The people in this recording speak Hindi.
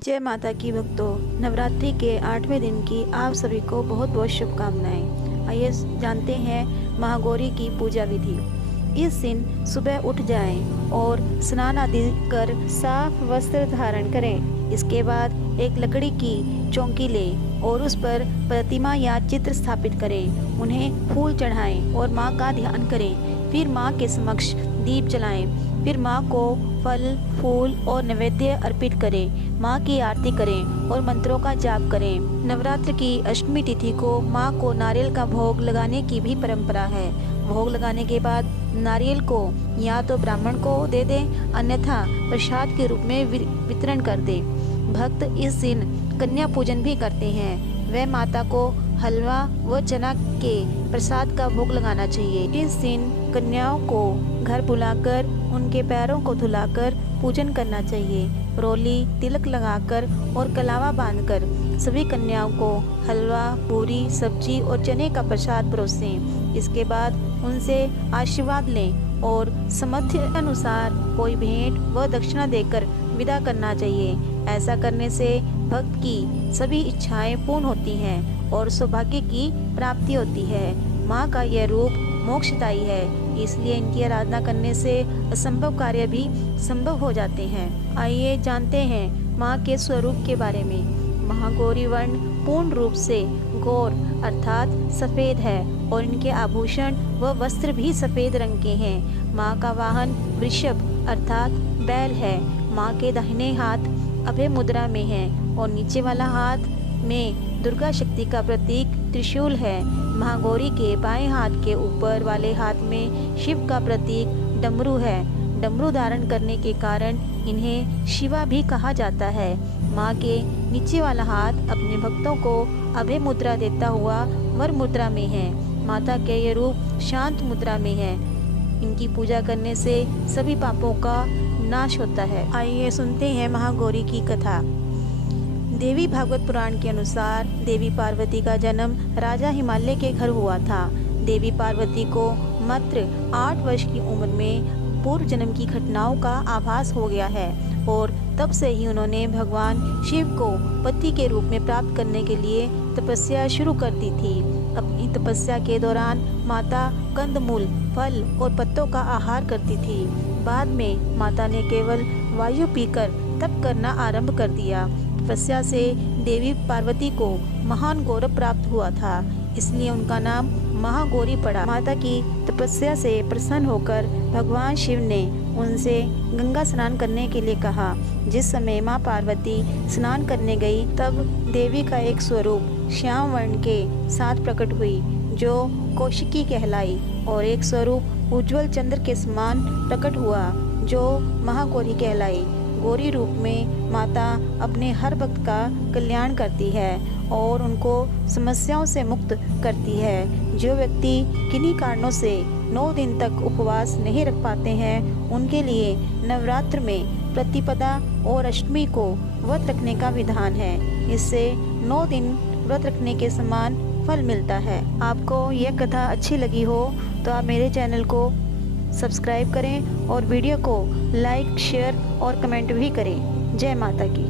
जय माता की भक्तों, नवरात्रि के 8वें दिन की आप सभी को बहुत बहुत शुभकामनाएं। आइए जानते हैं महागौरी की पूजा विधि। इस दिन सुबह उठ जाएं और स्नान आदि कर साफ वस्त्र धारण करें। इसके बाद एक लकड़ी की चौकी लें और उस पर प्रतिमा या चित्र स्थापित करें। उन्हें फूल चढ़ाएं और माँ का ध्यान करें। फिर माँ के समक्ष दीप जलाएं। फिर माँ को फल, फूल और नैवेद्य अर्पित करें। माँ की आरती करें और मंत्रों का जाप करें। नवरात्र की अष्टमी तिथि को माँ को नारियल का भोग लगाने की भी परंपरा है। भोग लगाने के बाद नारियल को या तो ब्राह्मण को दे दें, अन्यथा प्रसाद के रूप में वितरण कर दें। भक्त इस दिन कन्या पूजन भी करते हैं। वह माता को हलवा व चना के प्रसाद का भोग लगाना चाहिए। इस दिन कन्याओं को घर बुलाकर उनके पैरों को धुलाकर पूजन करना चाहिए। रोली, तिलक लगाकर और कलावा बांधकर सभी कन्याओं को हलवा, पूरी, सब्जी और चने का प्रसाद परोसें। इसके बाद उनसे आशीर्वाद लें और सामर्थ्य अनुसार कोई भेंट व दक्षिणा देकर विदा करना चाहिए। ऐसा करने से भक्त की सभी इच्छाएं पूर्ण होती हैं और सौभाग्य की प्राप्ति होती है। माँ का यह रूप मोक्षदायी है, इसलिए इनकी आराधना करने से असंभव कार्य भी संभव हो जाते हैं। आइए जानते हैं माँ के स्वरूप के बारे में। महागौरी वर्ण पूर्ण रूप से गौर अर्थात सफेद है और इनके आभूषण व वस्त्र भी सफेद रंग के हैं। माँ का वाहन वृषभ अर्थात बैल है। माँ के दाहिने हाथ अभय मुद्रा में है और नीचे वाला हाथ में दुर्गा शक्ति का प्रतीक त्रिशूल है। महागौरी के बाएं हाथ के ऊपर वाले हाथ में शिव का प्रतीक डमरू है। डमरू धारण करने के कारण इन्हें शिवा भी कहा जाता है। माँ के नीचे वाला हाथ अपने भक्तों को अभय मुद्रा देता हुआ वर मुद्रा में है। माता के ये रूप शांत मुद्रा में है। इनकी पूजा करने से सभी पापों का नाश होता है। आइए सुनते हैं महागौरी की कथा। देवी भागवत पुराण के अनुसार देवी पार्वती का जन्म राजा हिमालय के घर हुआ था। देवी पार्वती को मात्र 8 वर्ष की उम्र में पूर्व जन्म की घटनाओं का आभास हो गया है और तब से ही उन्होंने भगवान शिव को पति के रूप में प्राप्त करने के लिए तपस्या शुरू कर दी थी। अपनी तपस्या के दौरान माता कंदमूल, फल और पत्तों का आहार करती थी। बाद में माता ने केवल वायु पीकर तप करना आरंभ कर दिया। तपस्या से देवी पार्वती को महान गौरव प्राप्त हुआ था, इसलिए उनका नाम महागौरी पड़ा। माता की तपस्या से प्रसन्न होकर भगवान शिव ने उनसे गंगा स्नान करने के लिए कहा। जिस समय माँ पार्वती स्नान करने गई तब देवी का एक स्वरूप श्याम वर्ण के साथ प्रकट हुई जो कौशिकी कहलाई और एक स्वरूप उज्जवल चंद्र के समान प्रकट हुआ जो महागौरी कहलाई। गौरी रूप में माता अपने हर भक्त का कल्याण करती है और उनको समस्याओं से मुक्त करती है। जो व्यक्ति किन्हीं कारणों से 9 दिन तक उपवास नहीं रख पाते हैं, उनके लिए नवरात्र में प्रतिपदा और अष्टमी को व्रत रखने का विधान है। इससे 9 दिन व्रत रखने के समान फल मिलता है। आपको यह कथा अच्छी लगी हो तो आप मेरे चैनल को सब्सक्राइब करें और वीडियो को लाइक, शेयर और कमेंट भी करें। जय माता की।